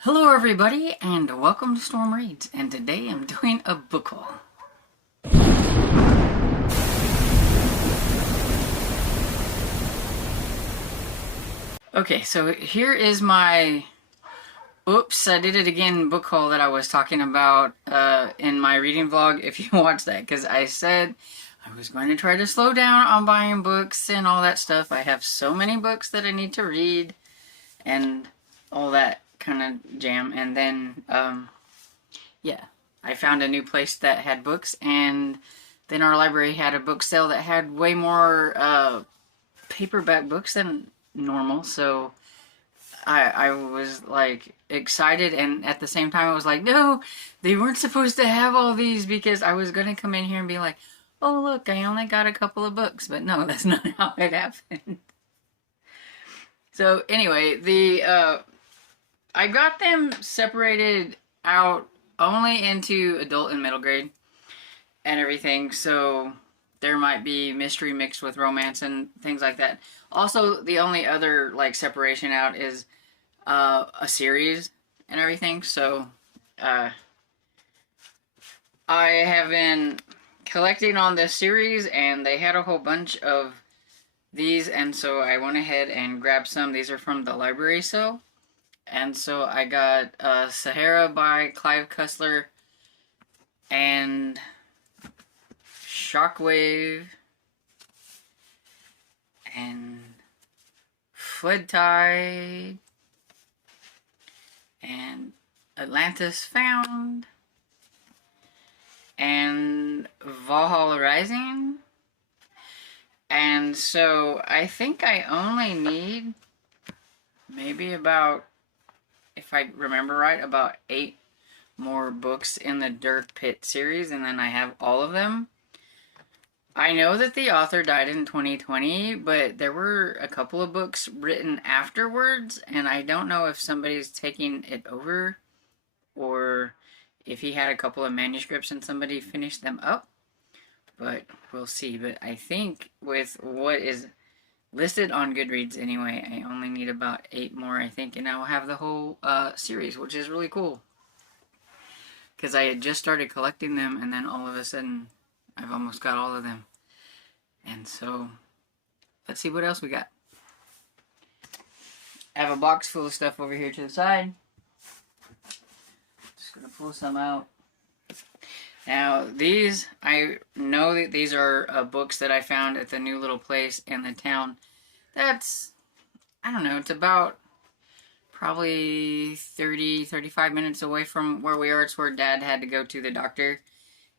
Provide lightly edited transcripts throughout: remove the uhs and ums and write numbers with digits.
Hello everybody and welcome to Storm Reads, and today I'm doing a book haul. Okay, so here is my oops, I did it again book haul that I was talking about in my reading vlog, if you watch that, because I said I was going to try to slow down on buying books and all that stuff. I have so many books that I need to read and all that kind of jam, and then yeah, I found a new place that had books, and then our library had a book sale that had way more paperback books than normal, so I was like excited, and at the same time I was like, no, they weren't supposed to have all these, because I was gonna come in here and be like, oh look, I only got a couple of books, but no, that's not how it happened. So anyway, I got them separated out only into adult and middle grade and everything, so there might be mystery mixed with romance and things like that. Also, the only other like separation out is a series and everything. So I have been collecting on this series, and they had a whole bunch of these, and so I went ahead and grabbed some. These are from the library sale. And so I got Sahara by Clive Cussler and Shockwave and Flood Tide and Atlantis Found and Valhalla Rising. And so I think I only need maybe about, if I remember right, about 8 more books in the Dirt Pit series, and then I have all of them. I know that the author died in 2020, but there were a couple of books written afterwards, and I don't know if somebody's taking it over or if he had a couple of manuscripts and somebody finished them up, but we'll see. But I think with what is listed on Goodreads anyway, I only need about 8 more, I think, and I will have the whole series, which is really cool. Because I had just started collecting them, and then all of a sudden, I've almost got all of them. And so, let's see what else we got. I have a box full of stuff over here to the side. Just gonna pull some out. Now, these, I know that these are books that I found at the new little place in the town. That's, I don't know, it's about probably 35 minutes away from where we are. It's where Dad had to go to the doctor.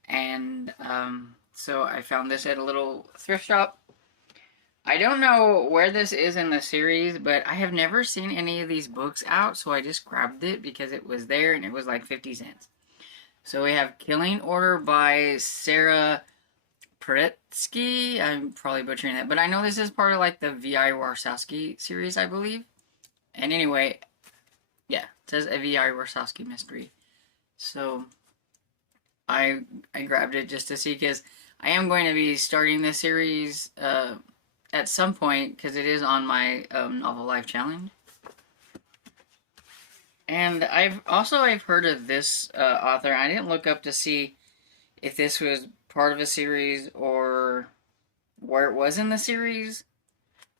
And so I found this at a little thrift shop. I don't know where this is in the series, but I have never seen any of these books out, so I just grabbed it because it was there and it was like 50 cents. So we have Killing Order by Sarah Paretsky. I'm probably butchering that, but I know this is part of like the V.I. Warshawski series, I believe. And anyway, yeah, it says a V.I. Warshawski mystery. So I grabbed it just to see, because I am going to be starting this series at some point, because it is on my Novel Life Challenge. And I've heard of this author. I didn't look up to see if this was part of a series or where it was in the series,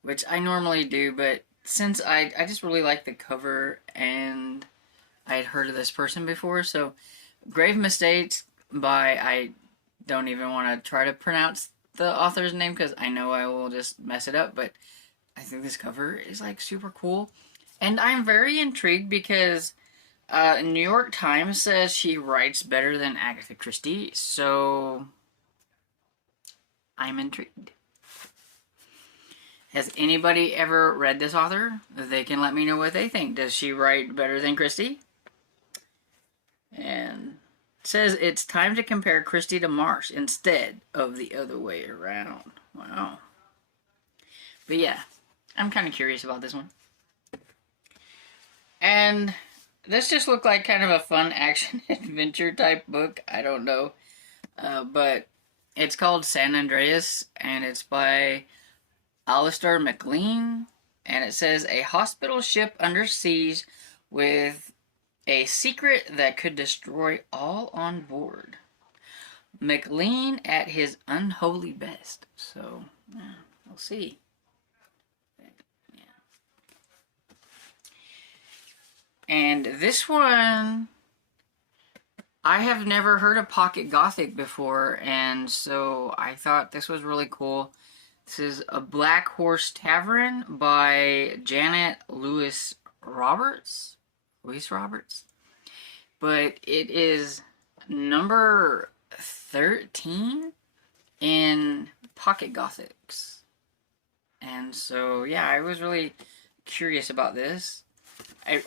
which I normally do, but since I just really like the cover, and I had heard of this person before, so Grave Mistakes by, I don't even want to try to pronounce the author's name because I know I will just mess it up, but I think this cover is like super cool. And I'm very intrigued because New York Times says she writes better than Agatha Christie, so I'm intrigued. Has anybody ever read this author? They can let me know what they think. Does she write better than Christie? And it says it's time to compare Christie to Marsh instead of the other way around. Wow. But yeah, I'm kind of curious about this one. And this just looked like kind of a fun action adventure type book. I don't know. But it's called San Andreas, and it's by Alistair MacLean. And it says a hospital ship under siege with A secret that could destroy all on board. McLean at his unholy best. So, yeah, we'll see. Yeah. And this one, I have never heard of Pocket Gothic before, and so I thought this was really cool. This is A Black Horse Tavern by Janet Lewis Roberts. But it is number 13 in Pocket Gothics. And so, yeah, I was really curious about this.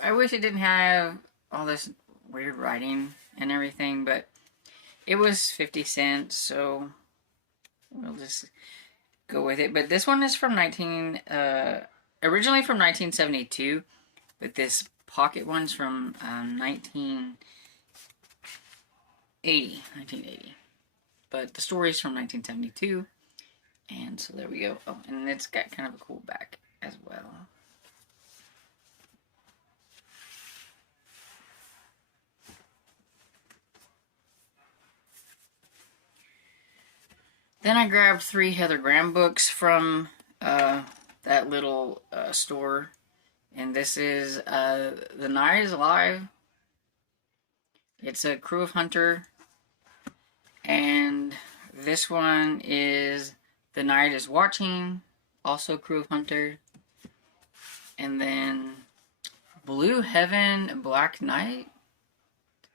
I wish it didn't have all this weird writing and everything, but it was 50 cents, so we'll just go with it. But this one is from originally from 1972, but this pocket one's from 1980. But the story's from 1972, and so there we go. Oh, and it's got kind of a cool back as well. Then I grabbed 3 Heather Graham books from that little store. And this is The Night is Alive. It's a Crew of Hunter. And this one is The Night is Watching, also Crew of Hunter. And then Blue Heaven, Black Night.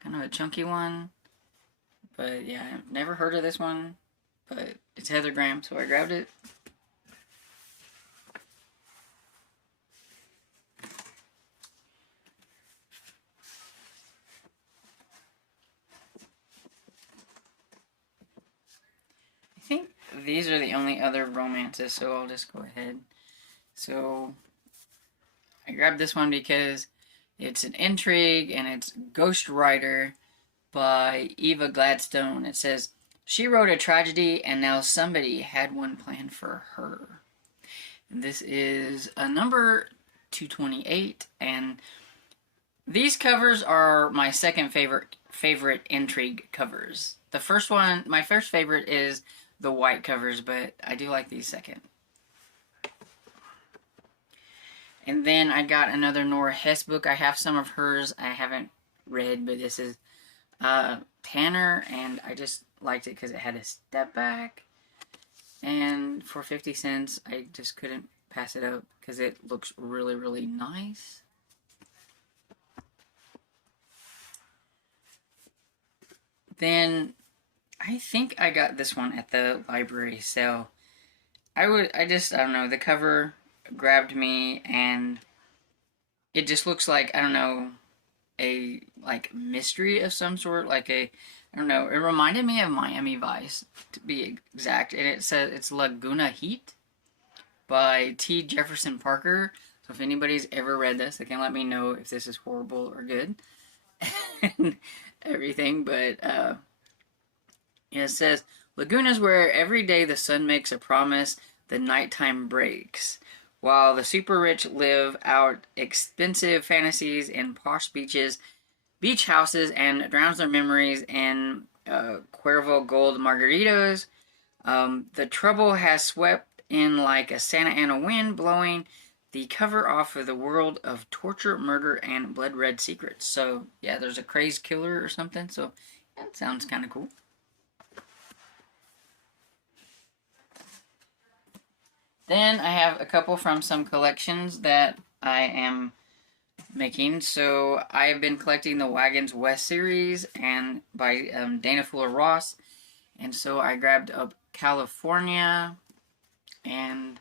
Kind of a chunky one. But yeah, I've never heard of this one. But it's Heather Graham, so I grabbed it. I think these are the only other romances, so I'll just go ahead. So I grabbed this one because it's an intrigue, and it's Ghost Rider by Eva Gladstone. It says, she wrote a tragedy, and now somebody had one planned for her. And this is a number 228, and these covers are my second favorite intrigue covers. The first one, my first favorite is the white covers, but I do like these second. And then I got another Nora Hess book. I have some of hers I haven't read, but this is Tanner, and I just liked it because it had a step back. And for 50 cents, I just couldn't pass it up because it looks really, really nice. Then I think I got this one at the library sale. I don't know, the cover grabbed me, and it just looks like, I don't know, a like mystery of some sort, like I don't know, it reminded me of Miami Vice, to be exact, and it says it's Laguna Heat by T. Jefferson Parker. So if anybody's ever read this, they can let me know if this is horrible or good and everything. But it says, Laguna's where every day the sun makes a promise, the nighttime breaks. While the super rich live out expensive fantasies in posh beach houses, and drowns their memories in Cuervo Gold margaritas, the trouble has swept in like a Santa Ana wind, blowing the cover off of the world of torture, murder, and blood red secrets. So yeah, there's a crazed killer or something. So that sounds kind of cool. Then I have a couple from some collections that I am making. So I have been collecting the Wagons West series and by Dana Fuller Ross. And so I grabbed up California and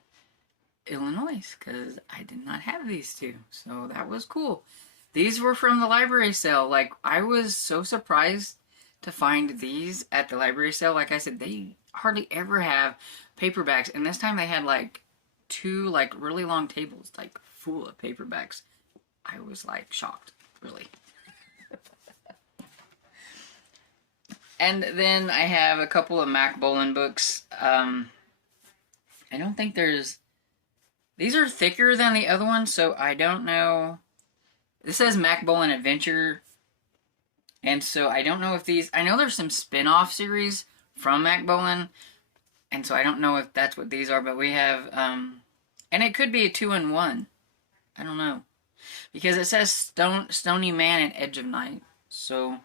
Illinois because I did not have these two. So that was cool. These were from the library sale. Like, I was so surprised to find these at the library sale. Like I said, they hardly ever have paperbacks, and this time they had like 2 like really long tables like full of paperbacks. I was like shocked, really. And then I have a couple of Mac Bolan books. I don't think these are thicker than the other ones, so I don't know. This says Mac Bolan Adventure, And so I don't know if these, I know there's some spin-off series from Mac Bolan, and so I don't know if that's what these are, but we have, and it could be a 2-in-1. I don't know. Because it says Stony Man and Edge of Night. So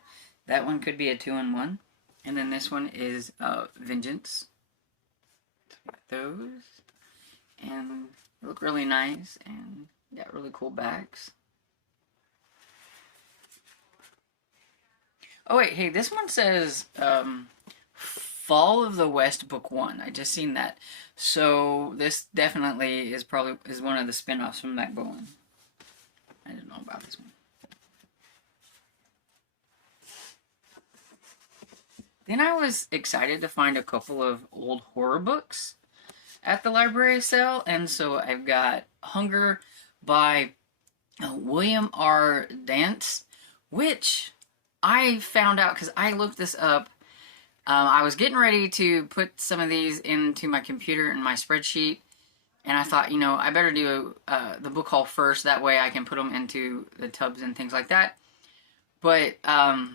that one could be a 2-in-1. And then this one is Vengeance. Those. And they look really nice and got really cool backs. Oh wait, hey, this one says Fall of the West Book 1. I just seen that. So this definitely is one of the spin-offs from Mac Bolan. I didn't know about this one. Then I was excited to find a couple of old horror books at the library sale, and so I've got Hunger by William R. Dance, which I found out because I looked this up. I was getting ready to put some of these into my computer in my spreadsheet, and I thought, I better do the book haul first. That way I can put them into the tubs and things like that. But I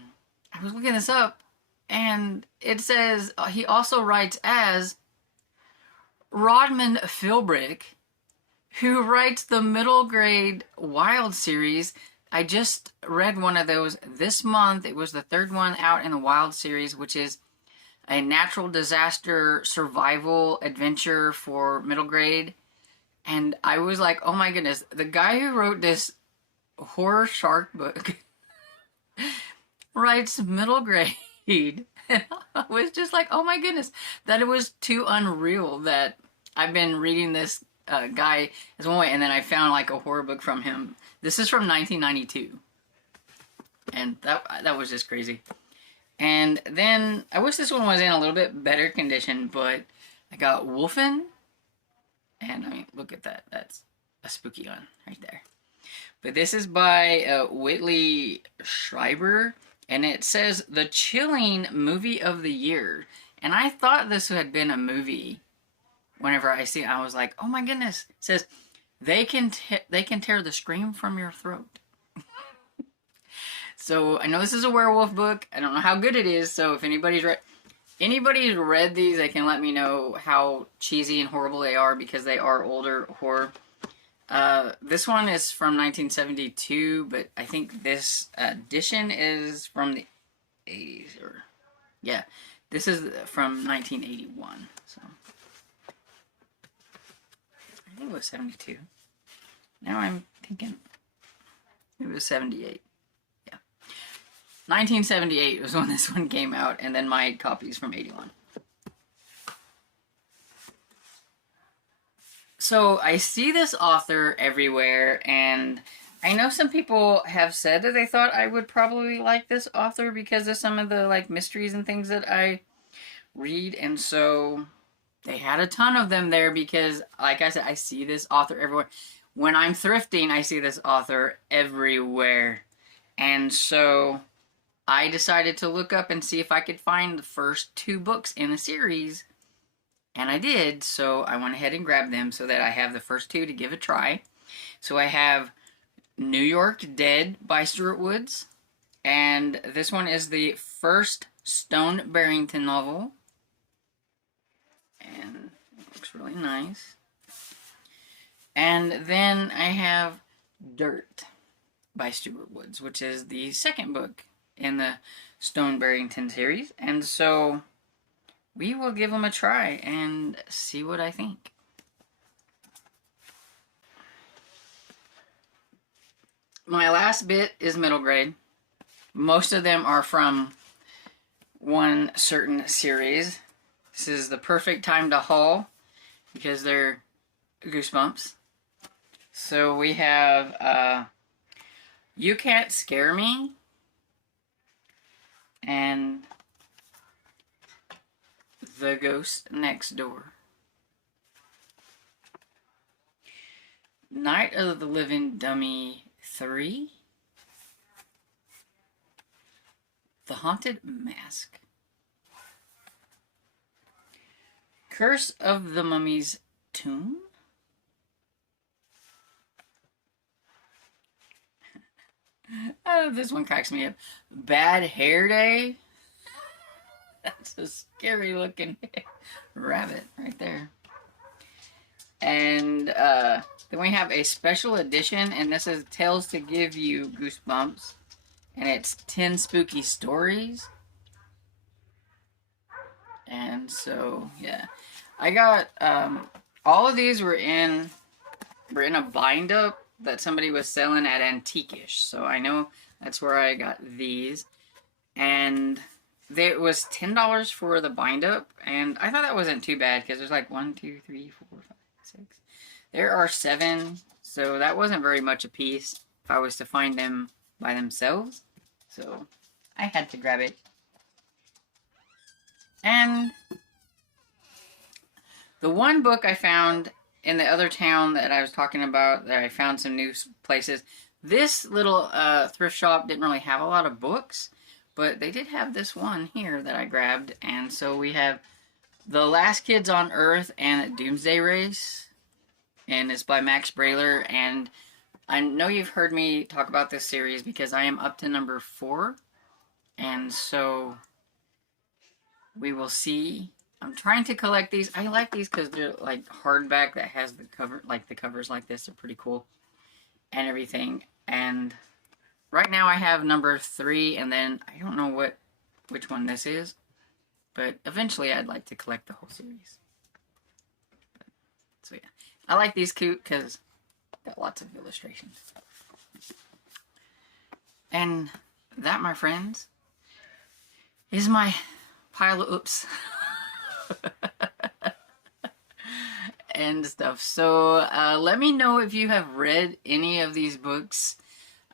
was looking this up, and it says he also writes as Rodman Philbrick, who writes the middle grade Wild series. I just read one of those this month. It was the third one out in the Wild series, which is a natural disaster survival adventure for middle grade. And I was like, oh my goodness, the guy who wrote this horror shark book writes middle grade. And I was just like, oh my goodness, that it was too unreal that I've been reading this guy as one way, and then I found like a horror book from him. This is from 1992. And that was just crazy. And then, I wish this one was in a little bit better condition, but I got Wolfen. And I mean, look at that. That's a spooky one right there. But this is by Whitley Schreiber. And it says, The Chilling Movie of the Year. And I thought this had been a movie. Whenever I see it, I was like, oh my goodness. It says, they can tear the scream from your throat. So I know this is a werewolf book. I don't know how good it is. So if anybody's read these, they can let me know how cheesy and horrible they are, because they are older horror. This one is from 1972, but I think this edition is from the 80s. Yeah, this is from 1981. So I think it was 72. Now I'm thinking it was 78. 1978 was when this one came out, and then my copy's from 81. So I see this author everywhere, and I know some people have said that they thought I would probably like this author because of some of the like mysteries and things that I read, and so they had a ton of them there because, like I said, I see this author everywhere. When I'm thrifting, I see this author everywhere, and so I decided to look up and see if I could find the first 2 books in the series, and I did, so I went ahead and grabbed them so that I have the first 2 to give a try. So I have New York Dead by Stuart Woods, and this one is the first Stone Barrington novel, and it looks really nice. And then I have Dirt by Stuart Woods, which is the second book in the Stone Barrington series, and so we will give them a try and see what I think. My last bit is middle grade. Most of them are from one certain series. This is the perfect time to haul because they're Goosebumps. So we have You Can't Scare Me, and The Ghost Next Door. Night of the Living Dummy 3. The Haunted Mask. Curse of the Mummy's Tomb. This one cracks me up. Bad Hair Day. That's a scary looking rabbit right there. And then we have a special edition, and this is Tales to Give You Goosebumps. And it's 10 spooky stories. And so, yeah. I got, all of these were in a bind up that somebody was selling at Antiquish. So I know that's where I got these. And it was $10 for the bind up. And I thought that wasn't too bad because there's like 1, 2, 3, 4, 5, 6. There are 7. So that wasn't very much a piece if I was to find them by themselves. So I had to grab it. And the one book I found in the other town that I was talking about, that I found some new places, this little thrift shop didn't really have a lot of books, but they did have this one here that I grabbed. And so we have The Last Kids on Earth and Doomsday Race, and it's by Max Brailer. And I know you've heard me talk about this series because I am up to number 4, and so we will see. I'm trying to collect these. I like these because they're like hardback that has the cover, like the covers like this. They're pretty cool and everything. And right now I have number 3, and then I don't know which one this is, but eventually I'd like to collect the whole series. So yeah, I like these cute because got lots of illustrations. And that, my friends, is my pile of oops. And stuff. So let me know if you have read any of these books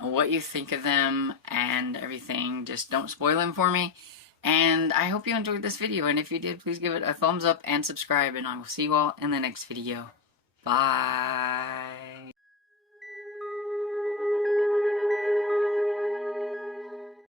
and what you think of them and everything. Just don't spoil them for me. And I hope you enjoyed this video, and if you did, please give it a thumbs up and subscribe, and I will see you all in the next video. Bye.